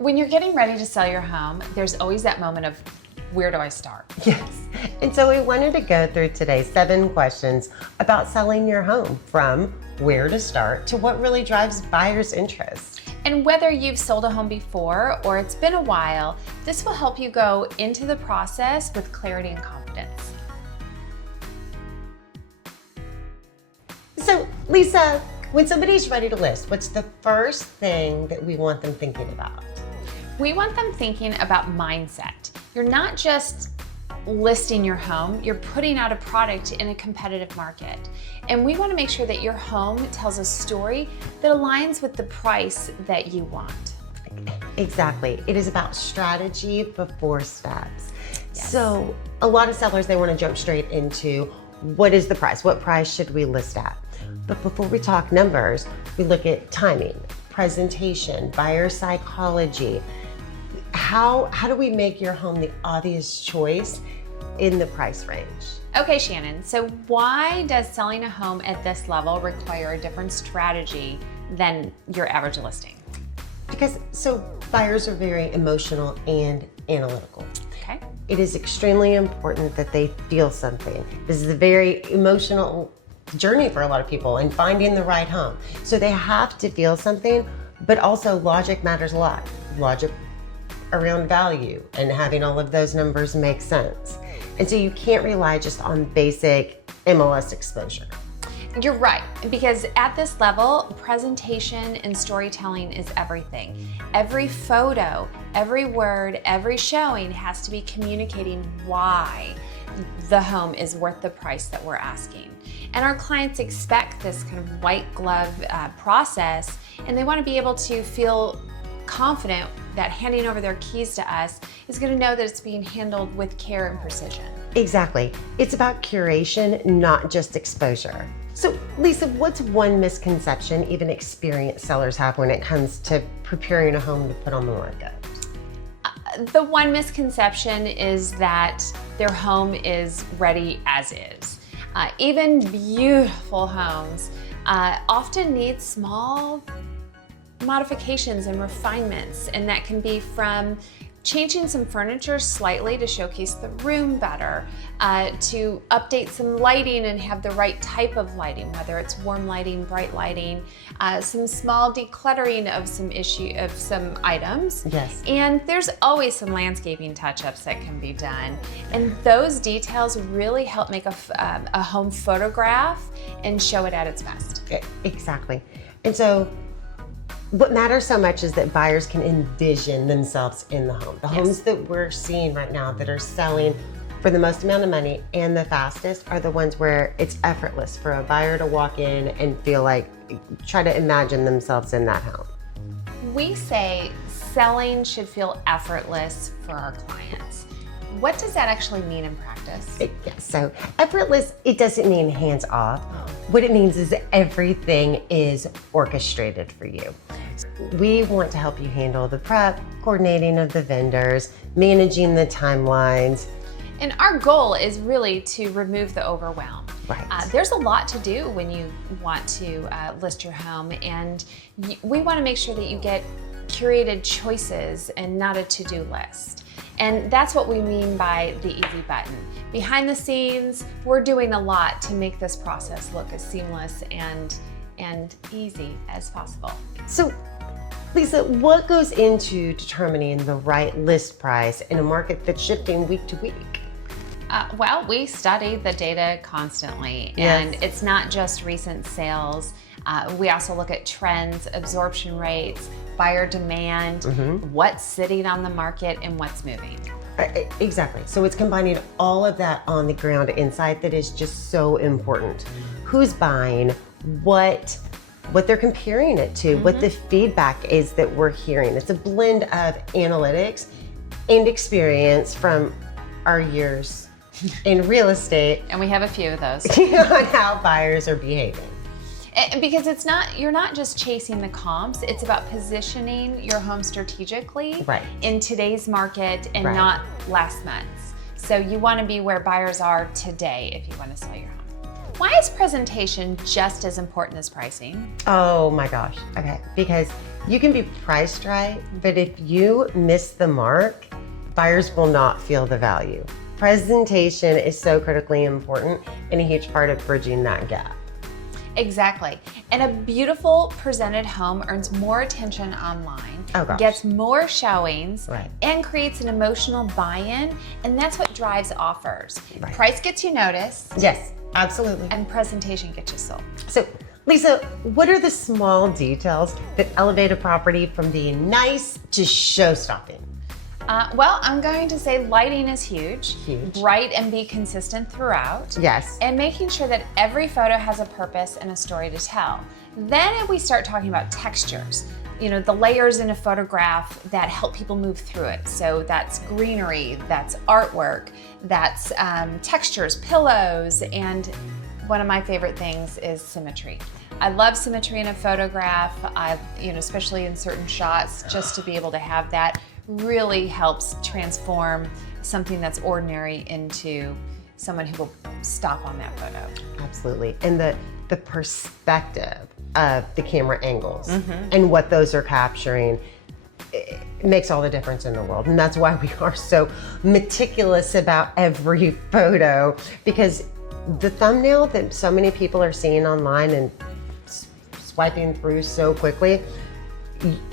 When you're getting ready to sell your home, there's always that moment of, where do I start? Yes, and so we wanted to go through today 7 questions about selling your home, from where to start to what really drives buyers' interest. And whether you've sold a home before or it's been a while, this will help you go into the process with clarity and confidence. So, Lisa, when somebody's ready to list, what's the first thing that we want them thinking about? We want them thinking about mindset. You're not just listing your home, you're putting out a product in a competitive market. And we want to make sure that your home tells a story that aligns with the price that you want. Exactly. It is about strategy before steps. Yes. So a lot of sellers, they want to jump straight into what is the price? What price should we list at? But before we talk numbers, we look at timing, presentation, buyer psychology. How do we make your home the obvious choice in the price range? Okay, Shannon, so why does selling a home at this level require a different strategy than your average listing? Because buyers are very emotional and analytical. Okay. It is extremely important that they feel something. This is a very emotional journey for a lot of people in finding the right home. So they have to feel something, but also logic matters a lot. Logic around value and having all of those numbers make sense. And so you can't rely just on basic MLS exposure. You're right, because at this level, presentation and storytelling is everything. Every photo, every word, every showing has to be communicating why the home is worth the price that we're asking. And our clients expect this kind of white glove process, and they want to be able to feel confident that handing over their keys to us is going to know that it's being handled with care and precision. Exactly. It's about curation, not just exposure. So Lisa, what's one misconception even experienced sellers have when it comes to preparing a home to put on the market? The one misconception is that their home is ready as is. Even beautiful homes often need small modifications and refinements, and that can be from changing some furniture slightly to showcase the room better, to update some lighting and have the right type of lighting, whether it's warm lighting, bright lighting, some small decluttering of some items. Yes. And there's always some landscaping touch-ups that can be done. And those details really help make a home photograph and show it at its best. Exactly. And so what matters so much is that buyers can envision themselves in the home. The homes that we're seeing right now that are selling for the most amount of money and the fastest are the ones where it's effortless for a buyer to walk in and feel like, try to imagine themselves in that home. We say selling should feel effortless for our clients. What does that actually mean in practice? Yes, so effortless, it doesn't mean hands off. What it means is that everything is orchestrated for you. We want to help you handle the prep, coordinating of the vendors, managing the timelines. And our goal is really to remove the overwhelm. Right. There's a lot to do when you want to list your home, and we want to make sure that you get curated choices and not a to-do list. And that's what we mean by the easy button. Behind the scenes, we're doing a lot to make this process look as seamless and easy as possible. So, Lisa, what goes into determining the right list price in a market that's shifting week to week? Well, we study the data constantly, and it's not just recent sales. We also look at trends, absorption rates, buyer demand, what's sitting on the market, and what's moving. Exactly. So it's combining all of that on the ground insight that is just so important. Who's buying, what they're comparing it to, what the feedback is that we're hearing. It's a blend of analytics and experience from our years in real estate. And we have a few of those. On how buyers are behaving. Because you're not just chasing the comps, it's about positioning your home strategically in today's market and not last month's. So you want to be where buyers are today if you want to sell your home. Why is presentation just as important as pricing? Oh my gosh, okay. Because You can be priced right, but if you miss the mark, buyers will not feel the value. Presentation is so critically important and a huge part of bridging that gap. Exactly. And a beautiful presented home earns more attention online, gets more showings, and creates an emotional buy-in, and that's what drives offers. Price gets you noticed. Yes, absolutely. And presentation gets you sold. So, Lisa, what are the small details that elevate a property from being nice to show-stopping? Well, I'm going to say lighting is huge. Bright and be consistent throughout. Yes. And making sure that every photo has a purpose and a story to tell. Then we start talking about textures. You know, the layers in a photograph that help people move through it. So that's greenery, that's artwork, that's textures, pillows, and one of my favorite things is symmetry. I love symmetry in a photograph, especially in certain shots, just to be able to have that really helps transform something that's ordinary into someone who will stop on that photo. Absolutely. And the perspective of the camera angles and what those are capturing, it makes all the difference in the world. And that's why we are so meticulous about every photo, because the thumbnail that so many people are seeing online and swiping through so quickly,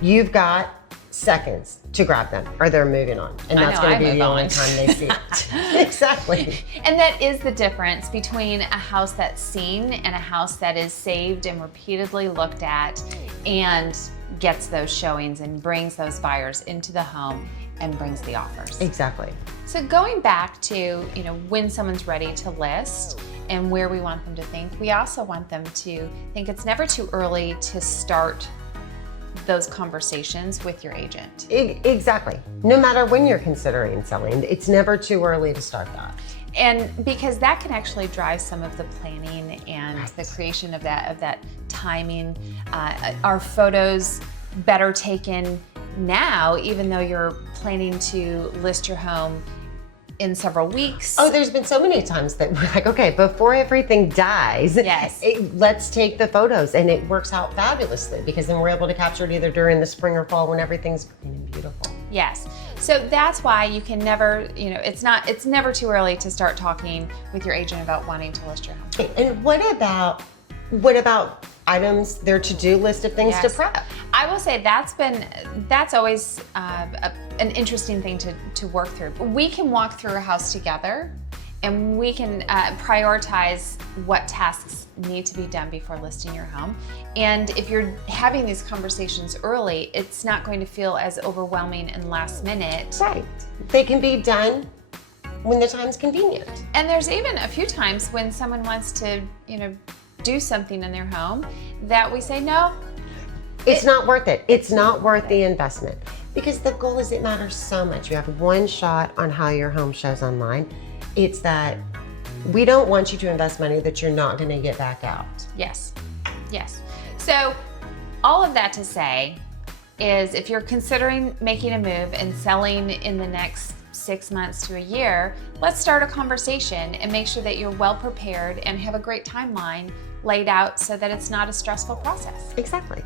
you've got seconds to grab them or they're moving on. And that's going to be the only time they see it. Exactly. And that is the difference between a house that's seen and a house that is saved and repeatedly looked at and gets those showings and brings those buyers into the home and brings the offers. Exactly. So going back to, when someone's ready to list and where we want them to think, we also want them to think it's never too early to start those conversations with your agent. Exactly. No matter when you're considering selling, it's never too early to start that. And because that can actually drive some of the planning and the creation of that timing. Are photos better taken now, even though you're planning to list your home in several weeks? Oh, there's been so many times that we're like, okay, before everything dies, let's take the photos, and it works out fabulously because then we're able to capture it either during the spring or fall when everything's green and beautiful. Yes. So that's why you can never, it's never too early to start talking with your agent about wanting to list your home. And what about items, their to-do list of things to prep? I will say that's always an interesting thing to work through. We can walk through a house together and we can prioritize what tasks need to be done before listing your home. And if you're having these conversations early, it's not going to feel as overwhelming and last minute. Right. They can be done when the time's convenient. And there's even a few times when someone wants to, do something in their home that we say, no. It's not worth it. It's not worth the investment. Because the goal is, it matters so much. You have one shot on how your home shows online. It's that we don't want you to invest money that you're not going to get back out. Yes. Yes. So all of that to say is, if you're considering making a move and selling in the next 6 months to a year, let's start a conversation and make sure that you're well prepared and have a great timeline laid out so that it's not a stressful process. Exactly.